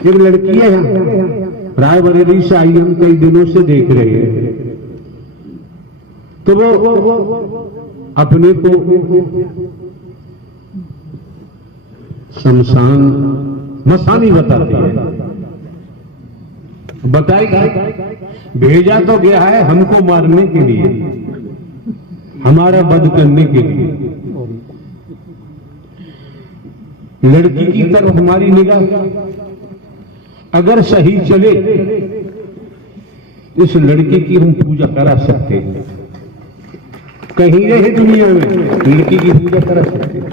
एक लड़की है यहाँ रायबरेली से आई, हम कई दिनों से देख रहे हैं। तो वो अपने को शमशान मसानी बताती है। बताएगा भेजा तो गया है हमको मारने के लिए, हमारा वध करने के लिए। लड़की की तरफ हमारी निगाह अगर सही चले, इस लड़की की हम पूजा करा सकते हैं। कहीं रहे दुनिया में लड़की की पूजा करा सकते हैं।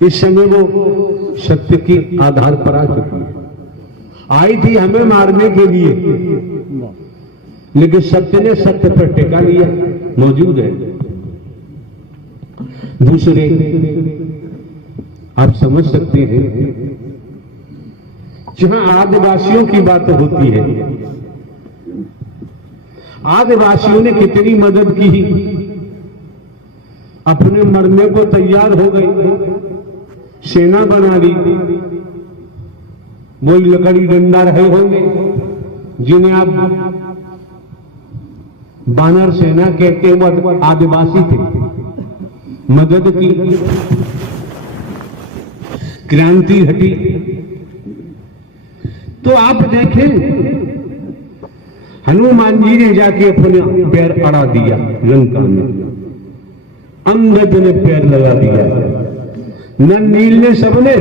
इस समय वो सत्य के आधार पर आ चुकी है। आई थी हमें मारने के लिए, लेकिन सत्य ने सत्य पर टिका लिया, मौजूद है। दूसरे आप समझ सकते हैं, जहां आदिवासियों की बात होती है, आदिवासियों ने कितनी मदद की, अपने मरने को तैयार हो गए, सेना बना ली। वही लकड़ी डंडा रहे होंगे जिन्हें आप बानर सेना कहते हैं, वो आदिवासी थे, मदद की, क्रांति घटी। तो आप देखें, हनुमान जी ने जाके अपने पैर अड़ा दिया लंका में, अंगद ने पैर लगा दिया, नन्नील ने, सबने।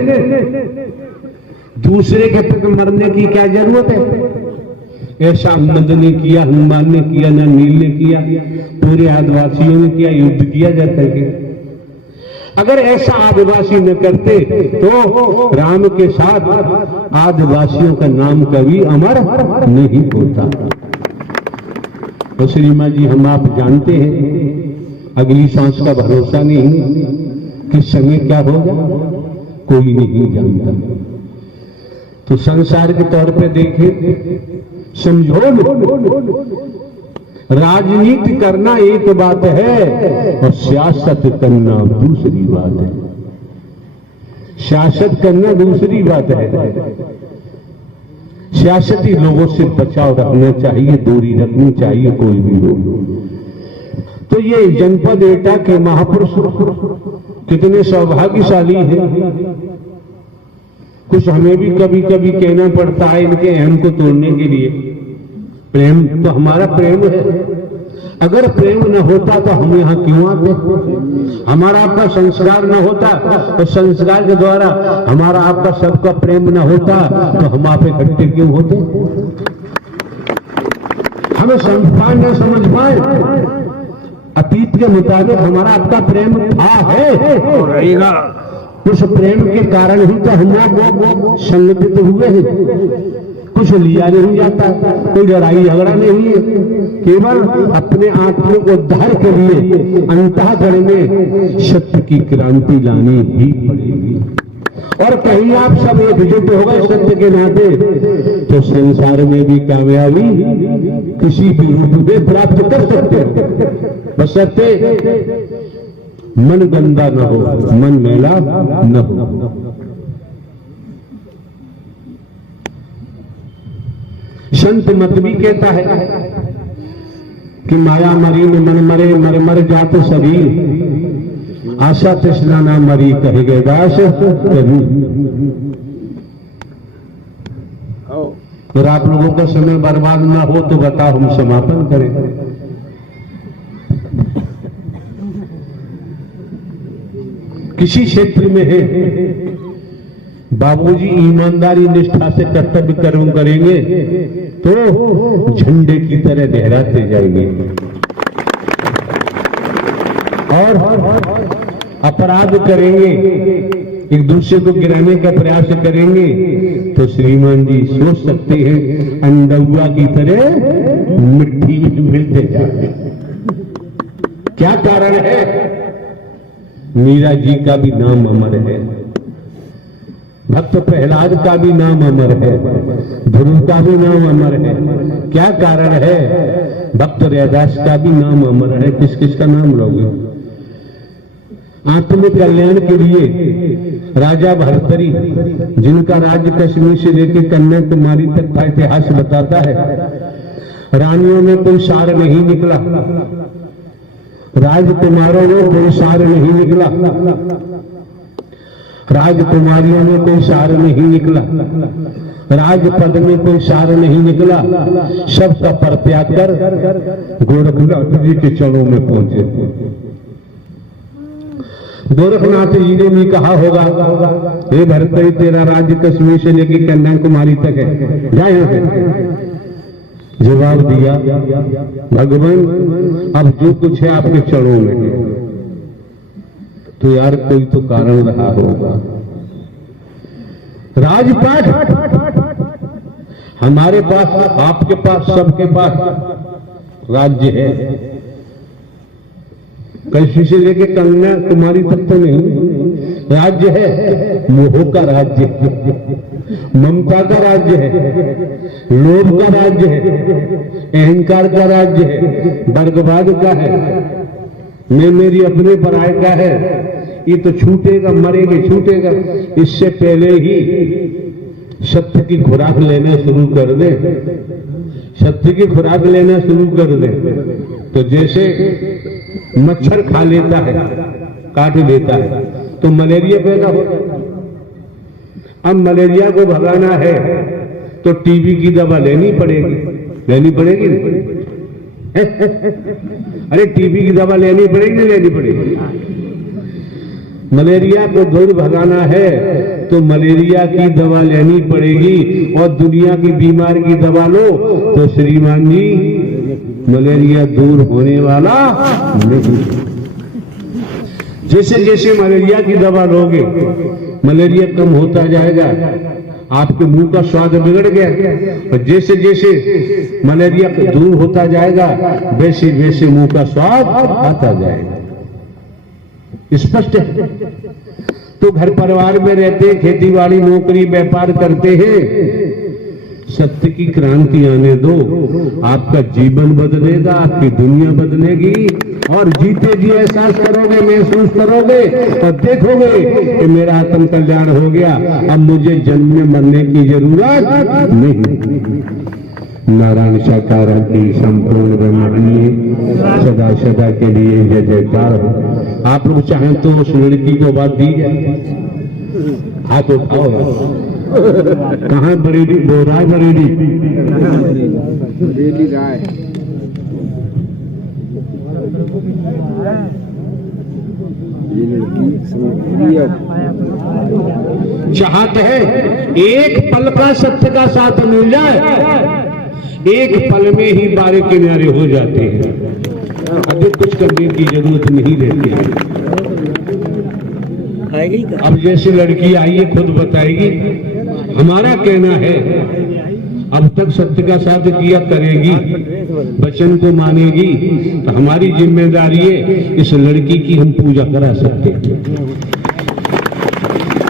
दूसरे के तक मरने की क्या जरूरत है? ऐसा अंगद ने किया, हनुमान ने किया, नन्नील ने किया, पूरे आदिवासियों ने किया, युद्ध किया जाता है। अगर ऐसा आदिवासी न करते तो राम के साथ आदिवासियों का नाम कभी अमर नहीं होता। तो श्रीमान जी, हम आप जानते हैं अगली सांस का भरोसा नहीं, किस समय क्या होगा कोई नहीं जानता। तो संसार के तौर पे देखें, समझो, राजनीति करना एक बात है और सियासत करना दूसरी बात है। सियासत करना दूसरी बात है। सियासती लोगों से बचाव रखना चाहिए, दूरी रखनी चाहिए, कोई भी हो। तो ये जनपद एटा के महापुरुष कितने सौभाग्यशाली हैं। कुछ हमें भी कभी कभी कहना पड़ता है इनके अहम को तोड़ने के लिए। प्रेम तो हमारा प्रेम है, अगर प्रेम न होता तो हम यहाँ क्यों आते? हमारा आपका संस्कार न होता तो संस्कार के द्वारा हमारा आपका सबका प्रेम न होता तो हम आप इकट्ठे क्यों होते? हमें संस्कार न समझ पाए, अतीत के मुताबिक हमारा आपका प्रेम था, है और रहेगा। उस प्रेम के कारण ही तो हम लोग संगठित हुए हैं। कुछ लिया नहीं जाता, कोई लड़ाई झगड़ा नहीं है, केवल अपने आत्मा को उद्धार के लिए अंतःकरण में सत्य की क्रांति लानी ही पड़ेगी। और कहीं आप सब एकजुट हो गए सत्य के नाते तो संसार में भी कामयाबी किसी भी रूप में प्राप्त कर सकते हो। बशर्ते मन गंदा न हो, मन मैला न हो। संत मत भी कहता है कि माया मरी में मन मरे, मर मर जात शरीर, आशा तृष्णा ना मरी कहे गए दास कभी। और आप लोगों का समय बर्बाद ना हो तो बताओ, हम समापन करें। किसी क्षेत्र में है, बाबूजी ईमानदारी निष्ठा से कर्तव्य कर्म करेंगे तो झंडे की तरह लहराते जाएंगे, और अपराध करेंगे, एक दूसरे को गिराने का प्रयास करेंगे तो श्रीमान जी सोच सकते हैं अंडुआ की तरह मिट्टी में मिलते जाएंगे। क्या कारण है? मीरा जी का भी नाम अमर है, भक्त प्रहलाद का भी नाम अमर है, ध्रुव का भी नाम अमर है। क्या कारण है? भक्त रैदास का भी नाम अमर है। किस किस का नाम लोगे? आत्म कल्याण के लिए राजा भर्तरी, जिनका राज्य कश्मीर से लेकर कन्याकुमारी तक का इतिहास बताता है। रानियों में कोई सार नहीं निकला, राजकुमारों में कोई सार नहीं निकला, राजकुमारियों में कोई सार नहीं निकला, राजपद में कोई सार नहीं निकला। सबका परित्याग कर गोरखनाथ जी के चरणों में पहुंचे। गोरखनाथ जी ने भी कहा होगा, हे भरतरी, तेरा राज्य कश्मीर से लेकर कन्याकुमारी तक है, जाए यहाँ से। जवाब दिया, भगवान अब जो कुछ है आपके चरणों में है। तो यार कोई तो कारण रहा होगा। राजपाट हमारे पास, आपके पास, सबके पास राज्य है। कश्मीर से लेके कन्याकुमारी तक तो नहीं, राज्य है। मोह का राज्य है, ममता का राज्य है, लोभ का राज्य है, अहंकार का राज्य है, वर्गवाद का है, मैं मेरी अपने पराये का है। ये तो छूटेगा, मरेंगे, छूटेगा। इससे पहले ही सत्य की खुराक लेना शुरू कर दे, सत्य की खुराक लेना शुरू कर दे तो जैसे मच्छर खा लेता है, काट लेता है, तो मलेरिया पैदा हो जाता है। अब मलेरिया को भगाना है तो टीबी की दवा लेनी पड़ेगी, लेनी पड़ेगी। अरे टीबी की दवा लेनी पड़ेगी, लेनी पड़ेगी। मलेरिया को दूर भगाना है तो मलेरिया की दवा लेनी पड़ेगी। और दुनिया की बीमारी की दवा लो तो श्रीमान जी मलेरिया दूर होने वाला नहीं। जैसे जैसे मलेरिया की दवा लोगे, मलेरिया कम होता जाएगा। आपके मुंह का स्वाद बिगड़ गया, और जैसे जैसे मलेरिया दूर होता जाएगा, वैसे वैसे मुंह का स्वाद आता जाएगा। स्पष्ट है। तो घर परिवार में रहते, खेती बाड़ी, नौकरी, व्यापार करते हैं, सत्य की क्रांति आने दो। आपका जीवन बदलेगा, आपकी दुनिया बदलेगी, और जीते जी एहसास करोगे, महसूस करोगे और देखोगे कि मेरा आत्म कल्याण हो गया, अब मुझे जन्म मरने की जरूरत नहीं। नारायण साकार की संपूर्ण ब्रह्मांड सदा सदा के लिए जय जयकार हो। आप लोग चाहें तो उस लड़की को बात दी जाए, हाथ उठाओ। कहाँ बरेली, बोराय बरेली, बरेली राय। ये लड़की चाहते हैं एक पल का सत्य का साथ मिल जाए, एक पल में ही बारे किनारे हो जाते हैं। अधिक कुछ करने की जरूरत नहीं रहती है। अब जैसे लड़की आई है, खुद बताएगी। हमारा कहना है, अब तक सत्य का साथ किया, करेगी, वचन को मानेगी, तो हमारी जिम्मेदारी है इस लड़की की हम पूजा करा सकते हैं।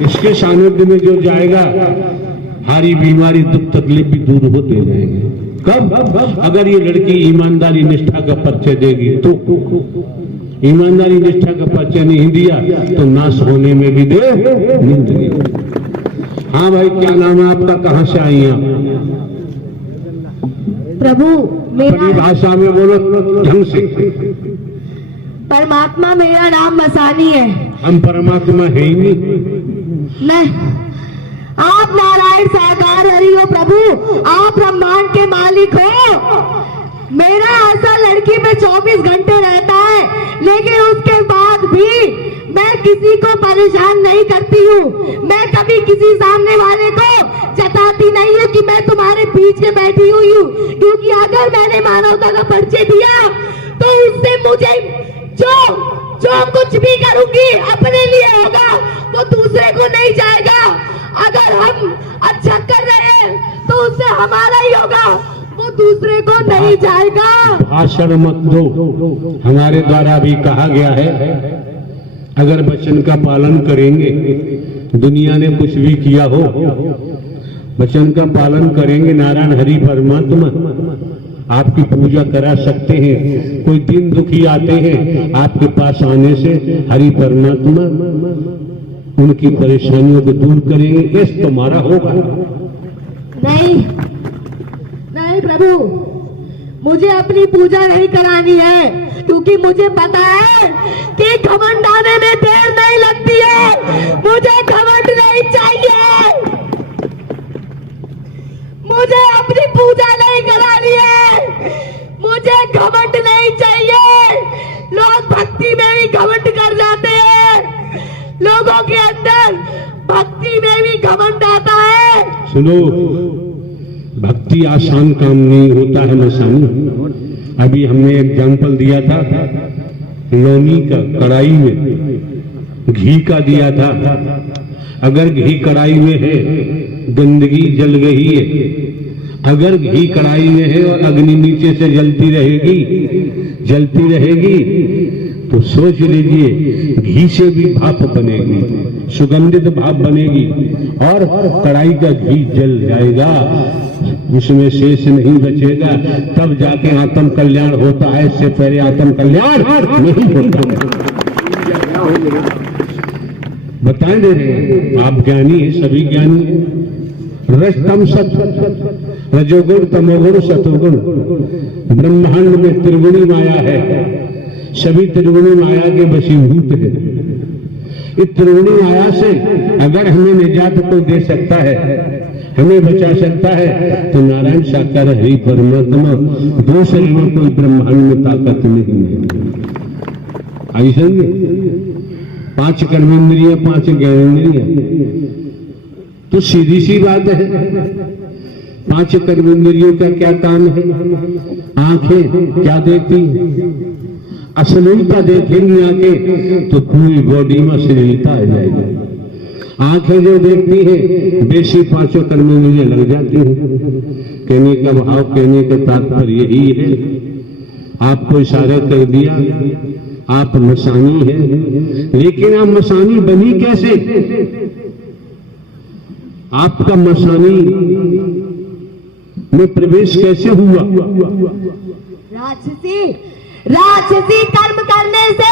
इसके सानिध्य में जो जाएगा, हमारी बीमारी, दुख, तकलीफ भी दूर होते जाएंगे। कब? अगर ये लड़की ईमानदारी निष्ठा का परिचय देगी तो। ईमानदारी निष्ठा का परिचय नहीं दिया तो नाश होने में भी देर नहीं लगेगी। हाँ भाई, क्या नाम है आपका, कहाँ से आई हैं? प्रभु, मेरी भाषा में बोलो, ढंग से। परमात्मा, मेरा नाम मसानी है। हम परमात्मा है ही नहीं। आप नारायण साकार हरि हो प्रभु, आप ब्रह्मांड के मालिक हो। मेरा आशा लड़की में 24 घंटे रहता है, लेकिन उसके बाद भी मैं किसी को परेशान नहीं करती हूँ। मैं कभी किसी सामने वाले को जताती नहीं हूँ कि मैं तुम्हारे पीछे बैठी हुई हूँ, क्योंकि अगर मैंने मानवता का परिचय दिया तो उससे मुझे जो कुछ भी करूंगी अपने लिए होगा, वो दूसरे को नहीं जाएगा। अगर हम अच्छा कर रहे हैं तो उससे हमारा ही होगा, वो दूसरे को नहीं जाएगा। भाषण मत दो। हमारे द्वारा भी कहा गया है, अगर वचन का पालन करेंगे, दुनिया ने कुछ भी किया हो, वचन का पालन करेंगे, नारायण हरि परमात्मा आपकी पूजा करा सकते हैं। कोई दिन दुखी आते हैं, आपके पास आने से हरि परमात्मा उनकी परेशानियों को दूर करेंगे, यश तुम्हारा होगा। नहीं नहीं प्रभु, मुझे अपनी पूजा नहीं करानी है, क्योंकि मुझे पता है कि घमंड आने में देर नहीं लगती है। मुझे घमंड नहीं चाहिए, मुझे अपनी पूजा नहीं करानी है, मुझे घमंड नहीं चाहिए। लोग भक्ति में भी घमंड कर जाते हैं, लोगों के अंदर भक्ति में भी घमंड आता है। सुनो, भक्ति आसान काम नहीं होता है मसानी। अभी हमने एग्जाम्पल दिया था लौनी का, कढ़ाई में घी का दिया था। अगर घी कढ़ाई में है, गंदगी जल गई है। अगर घी कढ़ाई में है और अग्नि नीचे से जलती रहेगी तो सोच लीजिए घी से भी भाप बनेगी, सुगंधित भाप बनेगी और कढ़ाई का घी जल जाएगा, उसमें शेष नहीं बचेगा। तब जाके आत्म कल्याण होता है, इससे पहले आत्म कल्याण नहीं होता। बताए दे रहे हैं, आप ज्ञानी है, सभी ज्ञानी है। रज तम सत, रजोगुण तमोगुण सतोगुण, ब्रह्मांड में त्रिगुणी माया है, सभी त्रिगुणी माया के वशीभूत है। इस त्रिगुणी माया से अगर हमें निजात को दे सकता है, हमें बचा सकता है, तो नारायण साकार हरि परमात्मा दूसरे में कोई ब्रह्मांड में ताकत नहीं है। ऐसा पांच कर्मेंद्रिय, पांच ज्ञानेंद्रिय, तो सीधी सी बात है। पांच कर्मेंद्रियों का क्या काम है? आंखें क्या देखती? अश्लीलता देखेंगी आंखें तो पूरी बॉडी में अश्लीलता आ जाएगी। आंखें जो देखती है बेसी पांचों कर्मेंद्रियां लग जाती हैं। कहने का भाव, कहने का तात्पर्य यही है, आपको इशारा कर दिया आप मसानी हैं, लेकिन आप मसानी बनी कैसे? आपका मसानी में प्रवेश कैसे हुआ? राक्षसी कर्म करने से।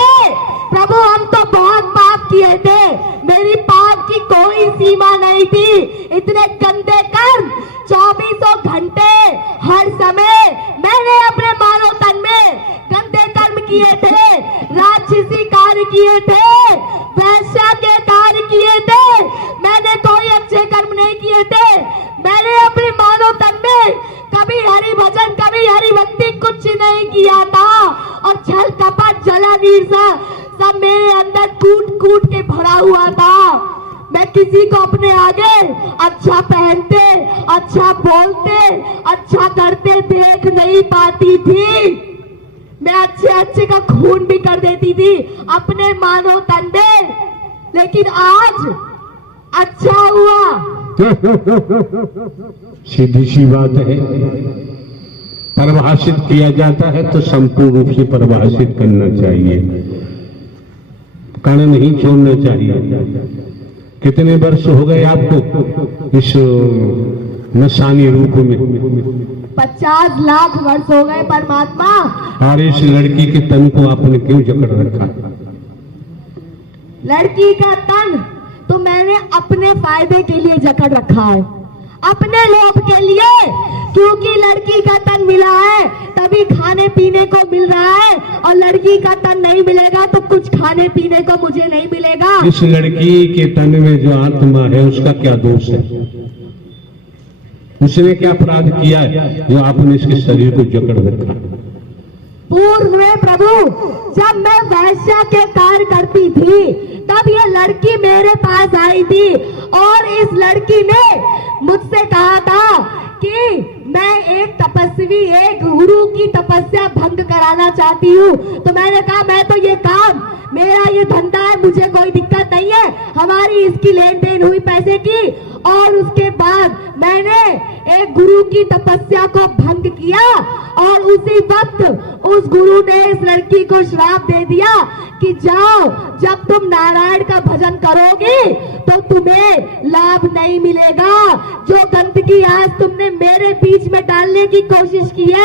प्रभु हम तो बहुत पाप किए थे, मेरी पाप की कोई सीमा नहीं थी। इतने गंदे कर्म 24 घंटे हर समय मैंने अपने मानव तन में गंदे कर्म किए थे, राक्षसी कार्य किए थे, वैश्या के कार्य किए थे। मैंने कोई अच्छे कर्म नहीं किए थे। मैंने अपने मानव तन में कभी हरि भजन, कभी हरि भक्ति कुछ नहीं किया था, और छल कपट जलन ईर्ष्या सब मेरे अंदर कूट कूट के भरा हुआ था। मैं किसी को अपने आगे अच्छा पहनते, अच्छा बोलते, अच्छा करते देख नहीं पाती थी। मैं अच्छे का खून भी कर देती थी अपने मानव तन में, लेकिन आज अच्छा हुआ। सीधी सी बात है, परिभाषित किया जाता है तो संपूर्ण रूप से परिभाषित करना चाहिए, कण नहीं छोड़ना चाहिए। कितने वर्ष हो गए आपको इस मसानी रूप में? 50 लाख वर्ष हो गए परमात्मा। और इस लड़की के तन को आपने क्यों जकड़ रखा? लड़की का तन तो मैंने अपने फायदे के लिए जकड़ रखा है, अपने लोभ के लिए, क्योंकि लड़की का तन मिला है तभी खाने पीने को मिल रहा है, और लड़की का तन नहीं मिलेगा तो कुछ खाने पीने को मुझे नहीं मिलेगा। इस लड़की के तन में जो आत्मा है उसका क्या दोष है? उसने क्या अपराध किया है जो आपने इसके शरीर को जकड़ रखा? पूर्व में प्रभु जब मैं वैश्या के कार्य करती थी तब ये लड़की मेरे पास आई थी, और इस लड़की ने मुझसे कहा था कि मैं एक तपस्वी, एक गुरु की तपस्या भंग कराना चाहती हूँ। तो मैंने कहा मैं तो ये काम, मेरा ये धंधा है, मुझे कोई दिक्कत नहीं है, हमारी इसकी लेन देन हुई पैसे की। और उसके बाद मैंने एक गुरु की तपस्या को भंग किया, और उसी वक्त उस गुरु ने इस लड़की को श्राप दे दिया कि जाओ, जब तुम नारायण का भजन करोगे तो तुम्हें लाभ नहीं मिलेगा। जो गंदगी आज तुमने मेरे बीच में डालने की कोशिश की है